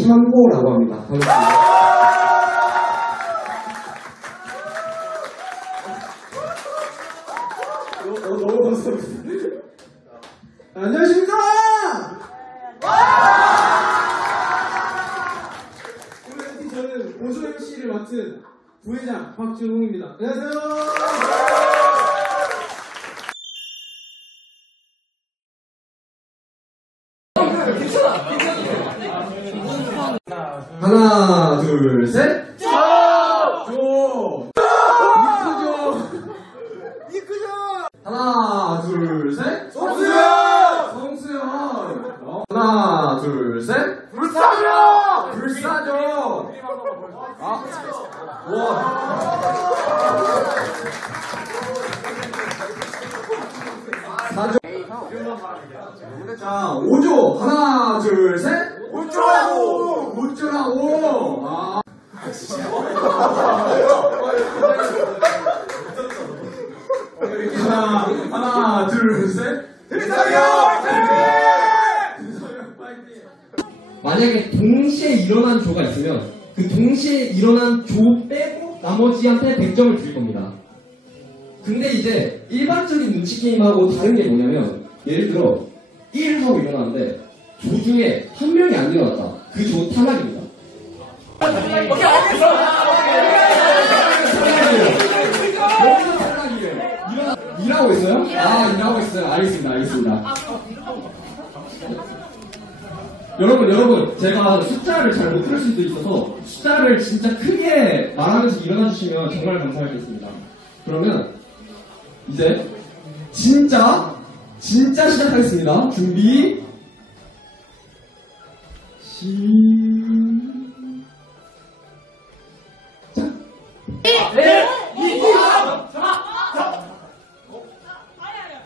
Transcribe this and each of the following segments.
현보라고 합니다. 반갑습니다. 너무 감사합니다. 안녕하십니까? 오늘 저는 보조 MC를 맡은 부회장 박준홍입니다. 안녕하세요. 하나, 둘, 셋. 조! 이크죠! 하나, 둘, 셋. 성수현! 성수현! 하나, 둘, 셋. 불사조! 불사조! 아, 사조. 자, 5조. 하나, 둘, 셋. 5조라고! 5조라고! 아. 하나, 둘, 셋. 대상형! 만약에 동시에 일어난 조가 있으면 그 동시에 일어난 조 빼고 나머지한테 100점을 드릴 겁니다. 근데 이제 일반적인 눈치 게임하고 다른 게 뭐냐면 예를 들어 1 하고 일어났는데 조 중에 한 명이 안 일어났다. 그 조 탈락입니다. 오케이, 알겠어. 여기서 탈락이에요. 일하고 있어요? 아, 일하고 있어요. 알겠습니다. 여러분, 제가 숫자를 잘 못 풀 수도 있어서 숫자를 진짜 크게 말하면서 일어나 주시면 정말 감사하겠습니다. 그러면 이제 진짜 시작하겠습니다. 준비, 시작.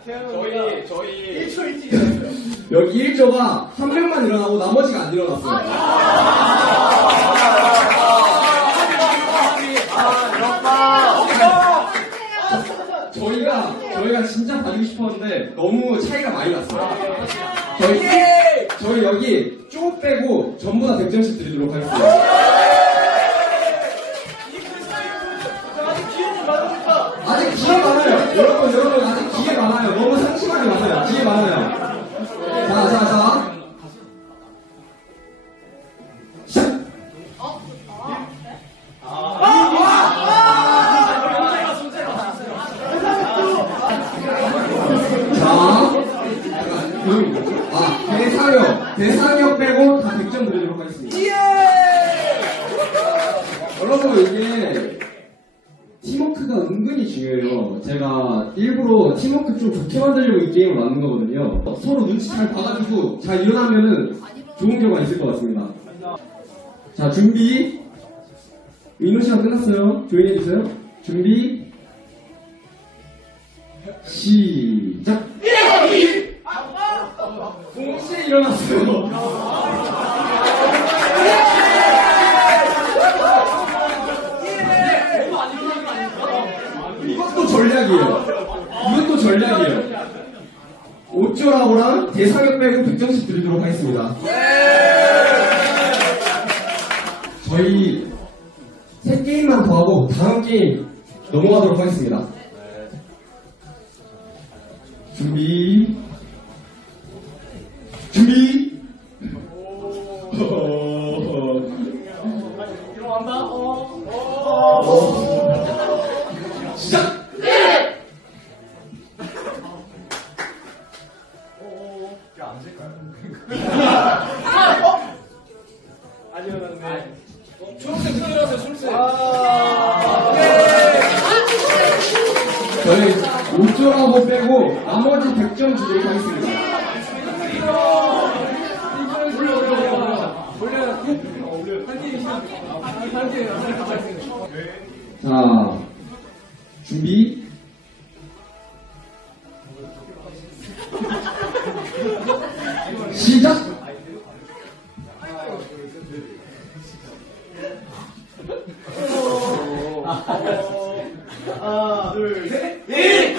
네, 저희 1초 일찍 여기 1조가 한 명만 일어나고 나머지가 안 일어났어요. 저희가 진짜 봐주고 싶었는데 너무 차이가 많이 났어요. 저희 여기 쭉 빼고 전부 다 100점씩 드리도록 하겠습니다. 아직 기회 많아요. 여러분 아직 기회 많아요. 너무 상심하지 마세요. 기회 많아요. 자. 시작! 대상역 빼고 다 100점 드리도록 하겠습니다. 여러분, 이게 팀워크가 은근히 중요해요. 제가 일부러 팀워크 좀 좋게 만들려고 이 게임을 만든 거거든요. 서로 눈치 잘 봐가지고 잘 일어나면은 좋은 결과가 있을 것 같습니다. 자, 준비. 인원 시간 끝났어요. 조용히 해주세요. 준비, 시작. 동시에 일어났어요. 이것도 전략이에요. 5조라고랑 대상역 빼고 100점씩 드리도록 하겠습니다. 저희 3게임만 더 하고 다음 게임 넘어가도록 하겠습니다. 준비. 일어난다. 시작. 안 일어났네. 초록색 일어났어요. 초록색. 저희 5조라고 빼고 나머지 100점 주도록 하겠습니다. 자, 준비. 시작. 하나, 둘, 셋. 1.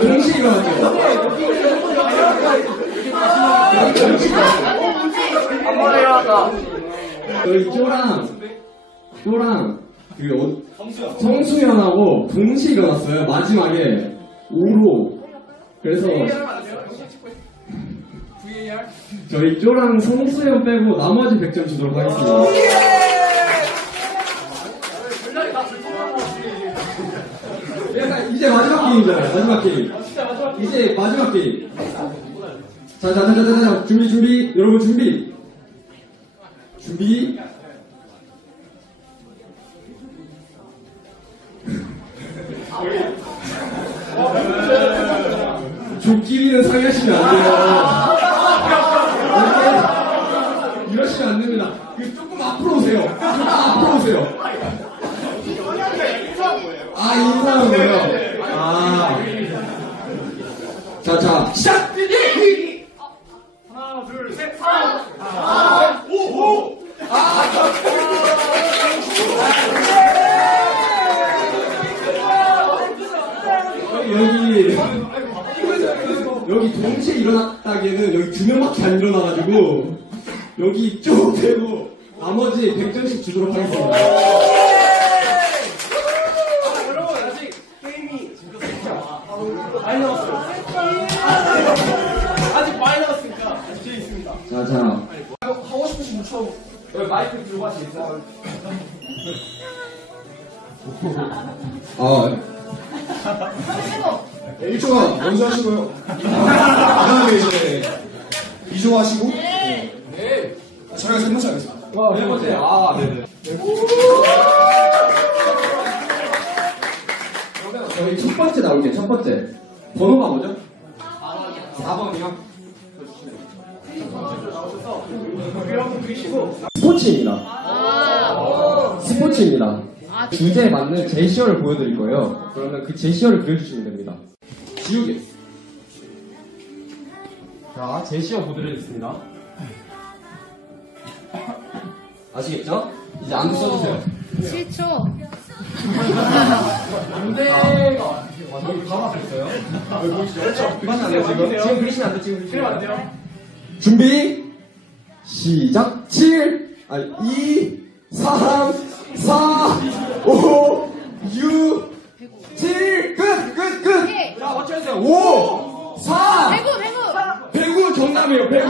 동시에 일어날게요. 한번 일어났다. 저희 쪼랑 성수현하고 동시에 일어났어요. 마지막에 5로. 그래서 저희 쪼랑 성수현 빼고 나머지 100점 주도록 하겠습니다. 약간 이제 마지막 게임이잖아요. 마지막 게임. 이제 마지막 게임. 자. 준비. 여러분 준비. 조끼리는 상의하시면 안 돼요. 이러시면 안 됩니다. 조금 앞으로 오세요. 아, 인사하는 거예요? 아. 자, 시작! 하나, 둘, 셋. 여기 동시에 일어났다기에는 여기 2명밖에 안 일어나가지고 여기 쭉 빼고 나머지 100점씩 주도록 하겠습니다. 여러분, 아직 게임이 많이 남았어요. 아직 많이 남았으니까 아직 기회 있습니다. 자. 하고 싶으신 분처럼 여기 마이크 들고 하시겠어요? 아, 1조가 먼저 하시고요. 그 다음에 이제 2조 하시고. 네. 저희가 세 번째 하겠습니다. 네 번째. 아, 네네. 그러면 저희 첫 번째 나올게요. 첫 번째 번호가 뭐죠? 4번이요? 한번 그리시고. 스포츠입니다. 주제에 맞는 제시어를 보여드릴 거예요. 그러면 그 제시어를 그려주시면 됩니다. 지우개. 자, 제시어 보여드리겠습니다. 아시겠죠? 이제 안 써주세요. 7초. 안돼가. 저기 가마 있어요. 여기 보이시죠? 그렇죠. 그러시면 안 돼요, 지금. 지금 그리시면 안 돼요, 지금 그리면 안 돼요? 준비, 시작. 2, 3, 4, 5, 6, 7, 끝! 네. 자, 맞춰주세요. 5, 4, 배구 정답이에요, 배구!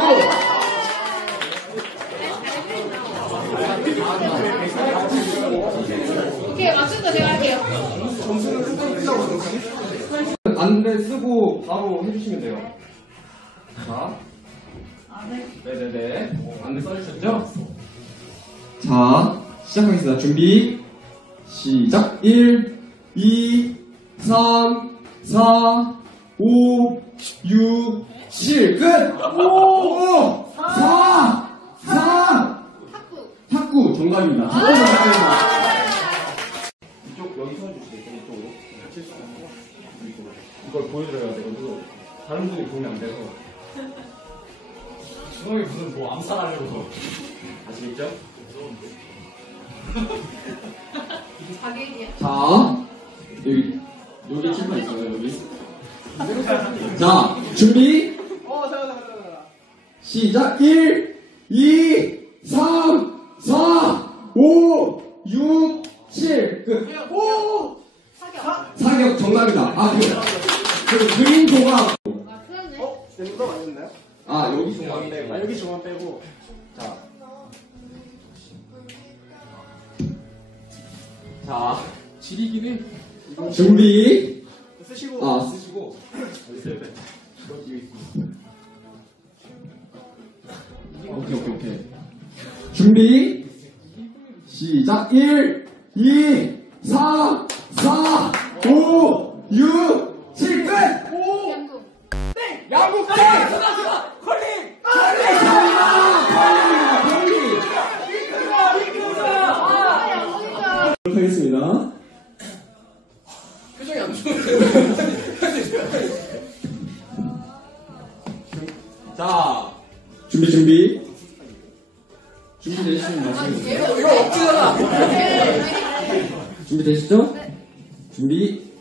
오케이, 맞춘 거 제가 할게요. 안대 쓰고 바로 해주시면 돼요. 자. 네네네. 안대 써주셨죠? 자, 시작하겠습니다. 준비, 시작. 1, 2, 3, 4, 5, 6, 7, 끝! 5, 4, 3, 탁구 정답입니다. 두 번 정답입니다. 이쪽 여기 서주시죠. 이쪽으로. 이걸 보여드려야 되거든요. 다른 분이 보면 안 돼서. 주동이 무슨 뭐 암살하려고. 아시겠죠? 사계기야. 자, 여기 칠판 있어요, 여기. 자, 준비, 잠깐. 시작. 1, 2, 3, 4, 5, 6, 7, 끝. 오! 사격 정답이다. 그 그린 조각. 아, 그러네. 내 맞았나요? 아, 여기 조각인데. 여기 조만 빼고. 자, 지리기는 준비. 쓰시고. 쓰시고. 오케이. 준비. 시작. 1, 2, 3, 4, 5, 6, 7, 끝! 양궁. 야구 kol링! kol링! 아, 양궁이다. 하겠습니다. 표정이 안 좋은데. 자, 준비. 준비되시면 말씀해주세요. 이거 억지잖아. 준비되시죠? 준비,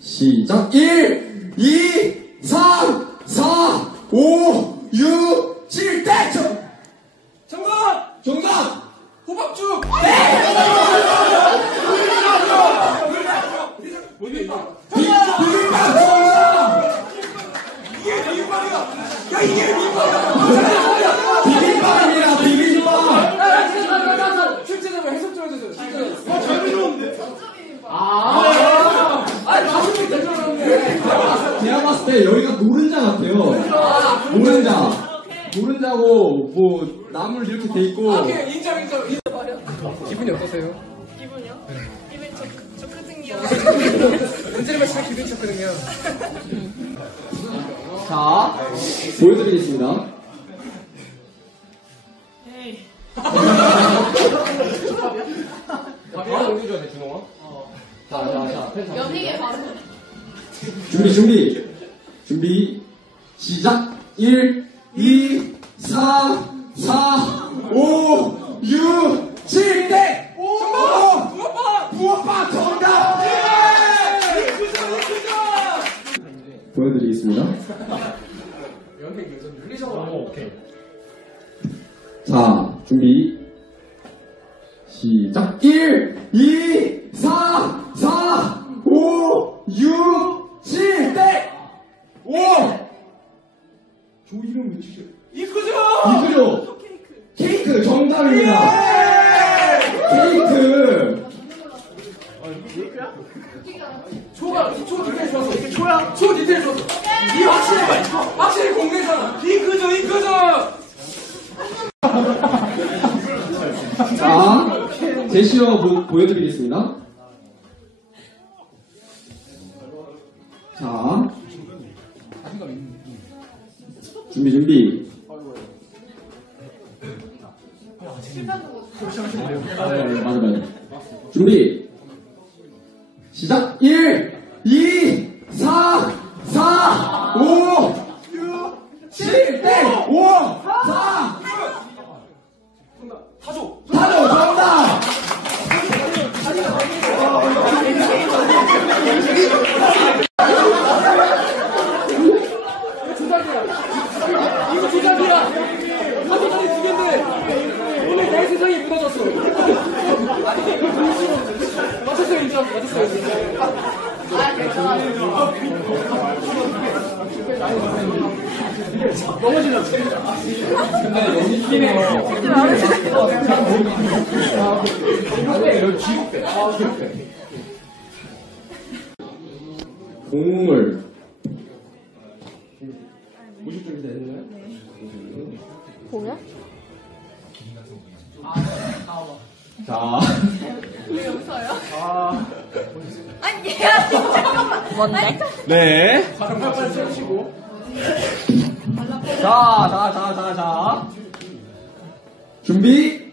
시작. 1, 2, 3, 4, 5, 6, 7, 땡! 정답! 정답! 호박죽! 비빔밥 정답! 비빔밥입니다, 비빔밥! 실제로 해석 좀 해주세요. 실제로. 잘 들었는데? 다섯 개 대전하는데. 제가 봤을 때 여기가 노른자 같아요. 노른자. 노른자고 뭐 나물 이렇게 돼 있고. 오케이, 인정. 기분이 어떠세요? 기분이요? 기분 좋거든요. 은재리가 진짜 기분이 좋거든요. 자, 보여드리겠습니다. 바로 옮겨줘야 돼, 준호아. 자. 연예계 바로. 준비. 시작. 1, 2, 3, 4, 5, 6, 7, 땡! 붕어빵 정답! 보여드리겠습니다. 연예계 요즘 윤리적으로 오케이. 자, 준비. 시작. 1, 2, 4, 4, 5, 6, 7, 땡! 5! 저 이름 외치죠. 이거죠? 케이크 정답입니다. 케이크. 초 디테일 좋았어. 초 디테일 좋았어. 이 확실히 공개잖아. 이크죠. 자, 제시어 보여드리겠습니다. 자, 준비. 맞아. 준비. 시작. 1, 2, 4, 4, 5, 6, 7, 땡! 5, 4, 타조 정답! 이거 조작이야. 타조다리 두 개인데 오늘 내 세상이 무너졌어. 맞췄어요, 인정. 넘어지려. 근데 여기 힘이 기록돼. 동물. 무식 준비 됐나요? 보면? 자, 왜 웃어요? 아니, 잠깐만. 뭔데? 네. 빨리 세우시고. 자. 준비.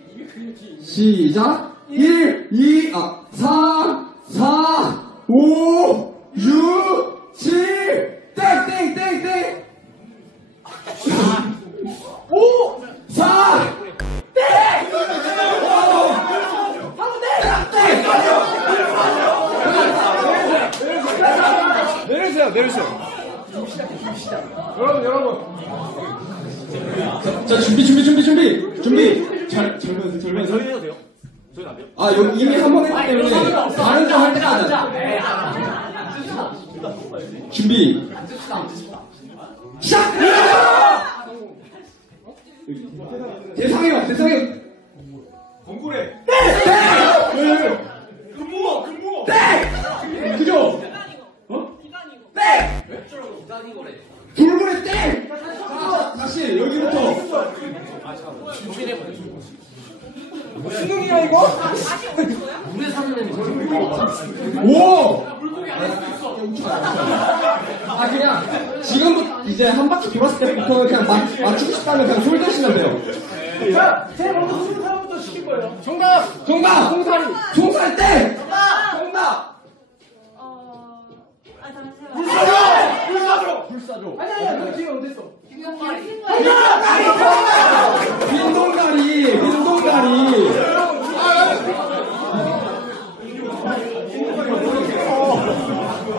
시작. 1, 2, 3, 4, 5, 6, 7, 땡! 5, 4, 내려주세요. 여러분. 자, 준비. 절면서. 해도 돼요? 저희 안 돼요? 아, 여기 이미 한 번 했기 때문에 다른 거 할 때까지. 준비. 시작! 대상이요. 동굴에. 땡! 금붕어. 땡! 그죠? 땡! 돌고래 땡! 자, 다시 여기부터. 신동이야 이거? 오! 아, 그냥 지금부터 이제 한 바퀴 돌았을 때부터 그냥 맞추고 싶다면 그냥 솔 대시면 돼요. 자, 제일 먼저 쓰는 사람부터 시킬 거예요. 정답! 송사리 땡! 정답! 잠시만요. 불사조! 아니야, 그 기회 어딨어? 빈동가리!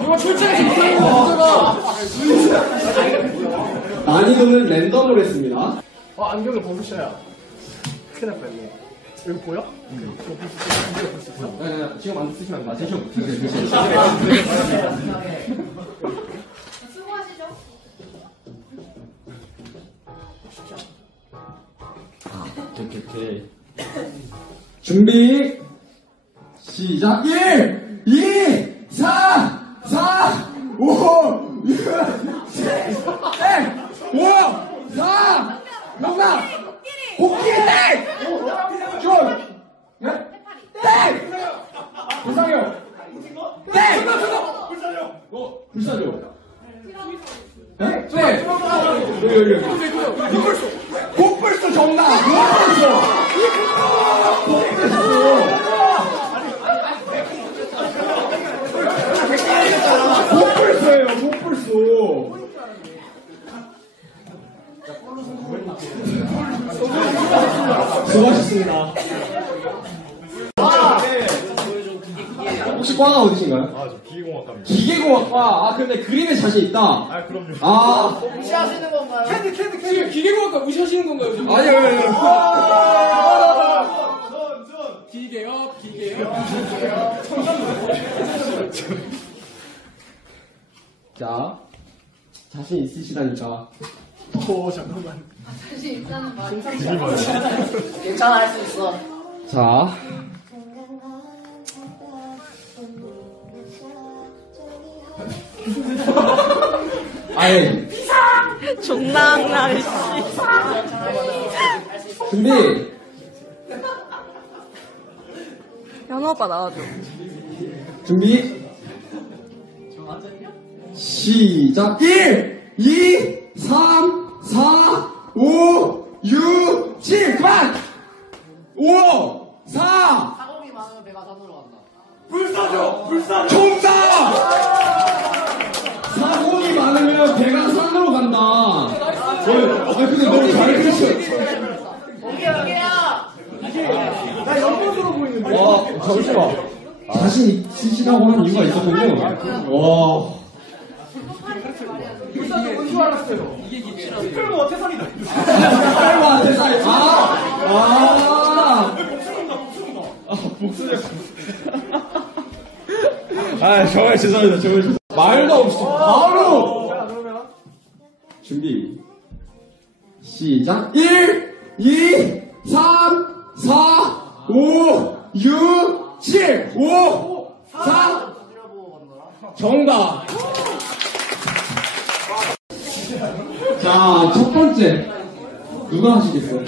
이거 출제가 재밌는 거 없잖아. 난이도는 랜덤으로 했습니다. 안경을 벗으셔야. 큰일 날 뻔했네. 여기 보여? 지금 안 쓰시면 안 돼. 수고하시죠. 오케이. 준비 시작. 1, 2, 4, 4, 5, 6, 7, 8, 5, 4, 정답! 코끼리 땡! 준! 네? 땡! 불사령! 땡! 불사령! 네? 네! 여기. 복불소 정답! 복불소예요, 복불소. 수고하셨습니다. 혹시 과가 어디신가요? 저 기계공학과입니다. 기계공학과. 근데 그림에 자신 있다. 그럼요. 무시하시는 건가요? 지금 기계공학과 무시하시는 건가요? 지금? 아니요. 기계업. 자, 자신 있으시다니까. 잠깐만. 다시 일단은 말. 괜찮아, 할 수 있어. 자. 아예. 존나 씨. 준비. 연호 오빠 나와줘. 준비. 시작. 1, 2, 3, 4, 5, 6, 7. 그만! 5, 4. 사공이 많으면 배가 산으로 간다. 정답! 사공이 많으면 배가 산으로 간다. 근데 너무 잘했어. 나 연못으로 보이는데. 와, 잠시만. 자신 있으시다고 하는 이유가 있었군요. 와. 불사조 뭔줄 알았어요. 이게 기치라고. 스펠모 태산이다. 설마, 대사에. 목소리가. 정말 죄송합니다. 말도 없이 바로. 자, 그러면. 준비. 시작. 1, 2, 3, 4, 5, 6, 7, 5, 4. 정답. 자, 첫 번째. 누가 하시겠어요?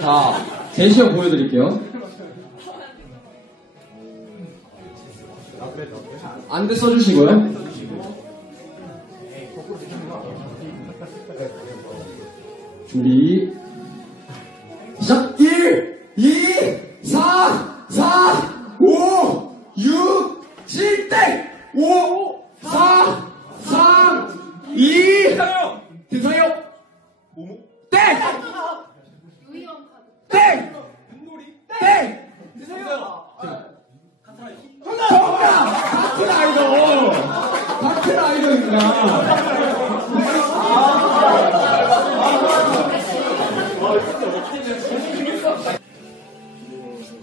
자, 제시어 보여드릴게요. 안대 써주시고요. 준비. 시작! 1, 2, 4, 4, 5, 6, 7, 땡! 5, 4, 3, 2, 김상혁! 땡! 유희원 카드. 땡! 땡! 정답! 같은 아이돌! 같은 아이돌입니다.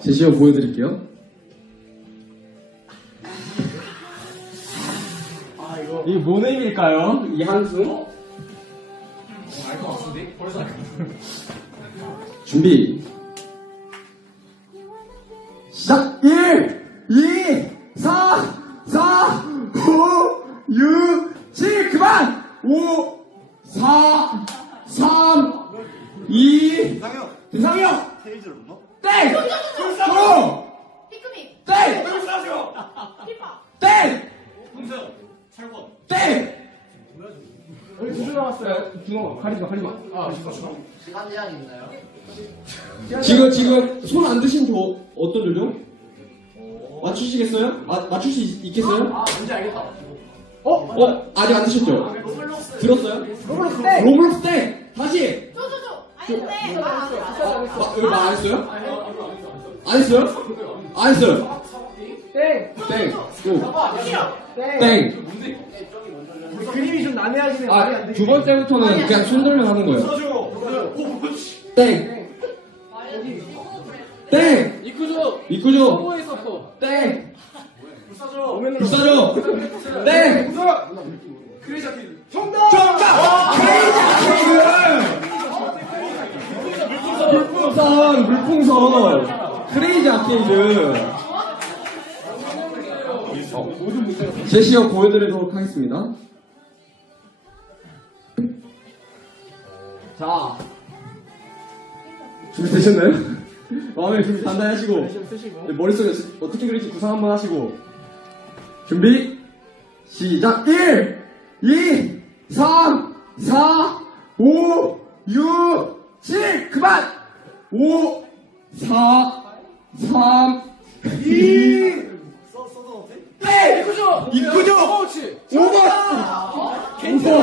제시어 보여드릴게요. 이게 뭔 의미일까요? 이 한숨? 알 것 같은데? 벌써 알 것 같은데? 준비. 시작! 1, 2, 4, 4, 5, 6, 7, 그만! 5, 4, 3, 2, 대상형! 테이즈를 못 넣어? 땡! 불사조! 피크닉. 땡! 피파. 땡! 홍세요. 철권. 땡! 여기 두줄 남았어요. 준호, 가리마. 시간 제한이 있나요? 지금 손 안 드신 저 어떤 조죠? 맞추시겠어요? 맞출 수 있겠어요? 뭔지 알겠다. 아직 안 드셨죠? 들었어요? 로블록스 땡! 로블록스 땡! 다시! 저. 여기 말 안 했어요? 안 했어요? 안 했어요? 땡! 땡! 그림이 좀 난해하시네. 아, 두 번째부터는 그냥 손 들면 하는 거예요. 땡! 땡! 이쿠조! 땡! 불사조! 땡! 정답! 크레이지 아케이드! 물풍선! 크레이지 아케이드! 제시어 보여드리도록 하겠습니다. 자, 준비되셨나요? 마음에 준비 단단히 하시고, 머릿속에 어떻게 그릴지 구상 한번 하시고, 준비, 시작! 1, 2, 3, 4, 5, 6, 7, 그만! 5, 4, 3, 2, 네! 이끄죠! 5번! 5번!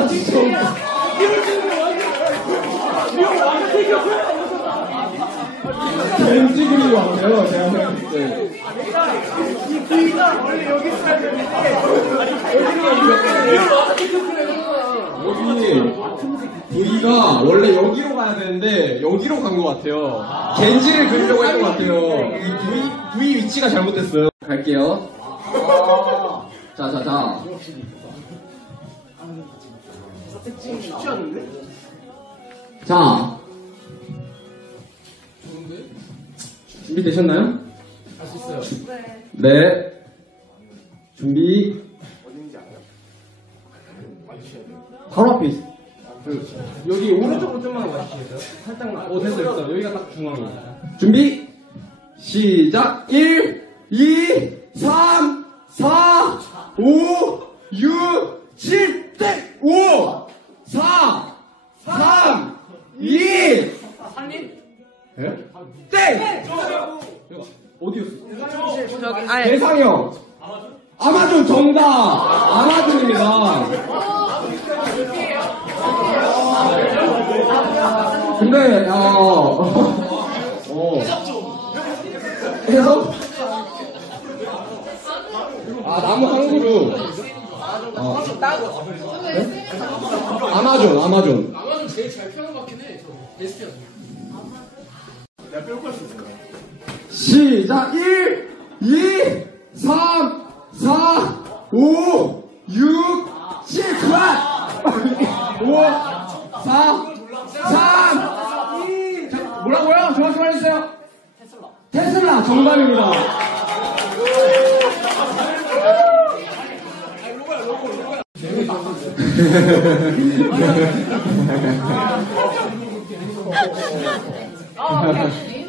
겐지 그린 것 같아요, 제가 생각했을 때. 이 V가 원래 여기 있어야 되는데 여기 V가 원래 여기로 가야 되는데 여기로 간 것 같아요. 겐지를 그리려고 했던 것 같아요. 이 V 위치가 잘못됐어요. 갈게요. 자. 쉽지 않은데? 자. 준비되셨나요? 할 수 있어요. 네. 준비. 바로 앞에 있어. 여기 오른쪽으로 좀만 와주시겠어요? 살짝만. 됐어. 여기가 딱 중앙이에요. 준비. 시작. 1, 2, 3, 4, 5, 6, 7, 땡! 5, 4, 3, 2, 예? 땡! 어디였어? 대상이요. 아마존 정답! 아마존입니다. 근데, 해서? 나무 한 그루. 네? 아마존. 아마존 제일 잘 표현한 것 같긴 해. 저 베스트 아니야? 내가 빼올걸 수 있을까? 시작! 1, 2, 3, 4, 5, 6, 7, 그만! 5, 4, 3, 2, 뭐라고요? 정확히 말해주세요. 테슬라 정답입니다.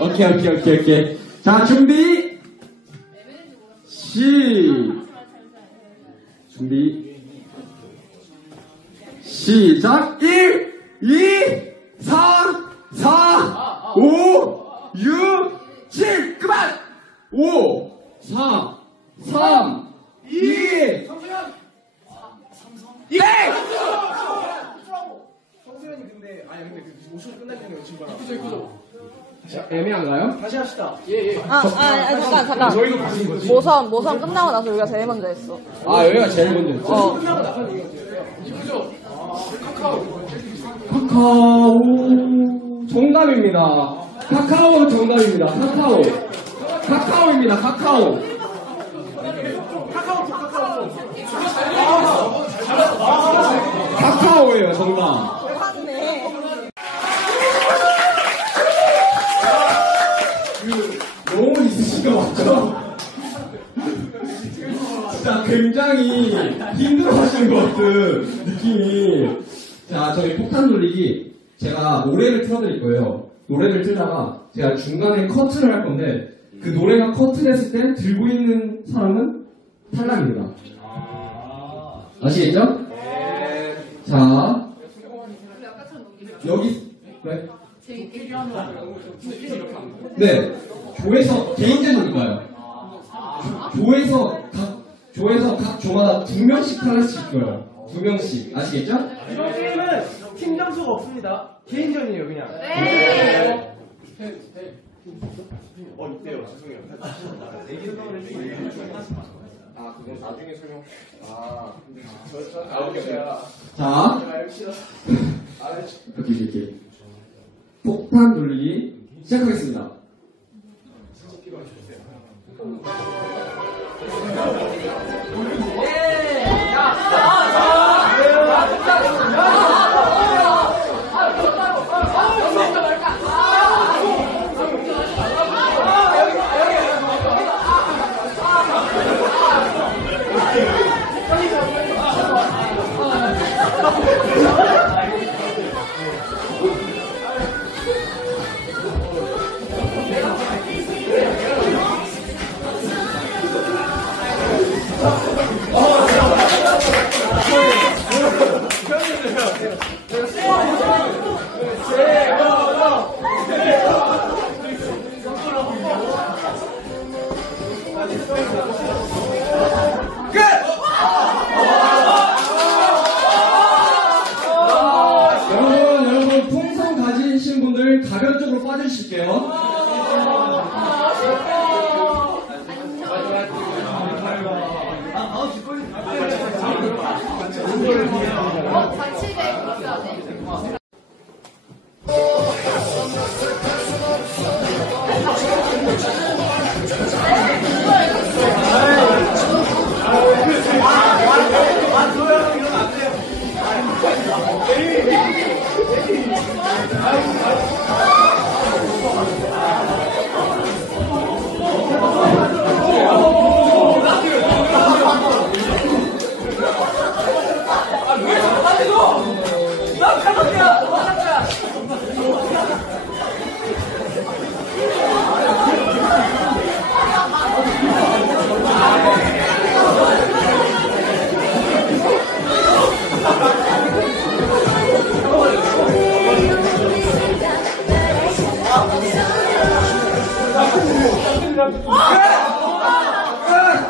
오케이. 자, 준비. 시작. 1, 2, 3, 4, 5, 6, 7, 그만! 5, 4, 3, 2, 네! 성수현이 근데 그 5초 끝났는데 지금 봐라. 애매한가요? 다시 합시다. 잠깐. 모선 끝나고 나서 여기가 제일 먼저 했어. 여기가 제일 먼저. 끝나고 나간 얘기가 어때요? 카카오 정답입니다. 카카오 정답입니다. 카카오입니다. 카카오예요, 정답. 너무 있으신 거 맞죠? 진짜 굉장히 힘들어하시는 것 같은 느낌이. 자, 저희 폭탄 돌리기 제가 노래를 틀어드릴 거예요. 노래를 틀다가 제가 중간에 커트를 할 건데 그 노래가 커트됐을 때 들고 있는 사람은 탈락입니다. 아시겠죠? 네. 자, 여기 네, 조에서 개인전이니까요. 조에서 각 조마다 2명씩 하나씩 있고요. 2명씩 아시겠죠? 이런 게임은 팀 점수가 없습니다. 개인전이에요, 그냥. 네. 이때요. 죄송해요. 아, 그건 나중에 설명. 자, 이렇게 폭탄 돌리기 시작하겠습니다. 여러분, 풍선 가지신 분들 가변적으로 빠져주실게요.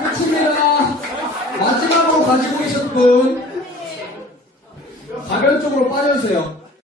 끝입니다. 마지막으로 가지고 계신 분 가변 쪽으로 빠져주세요.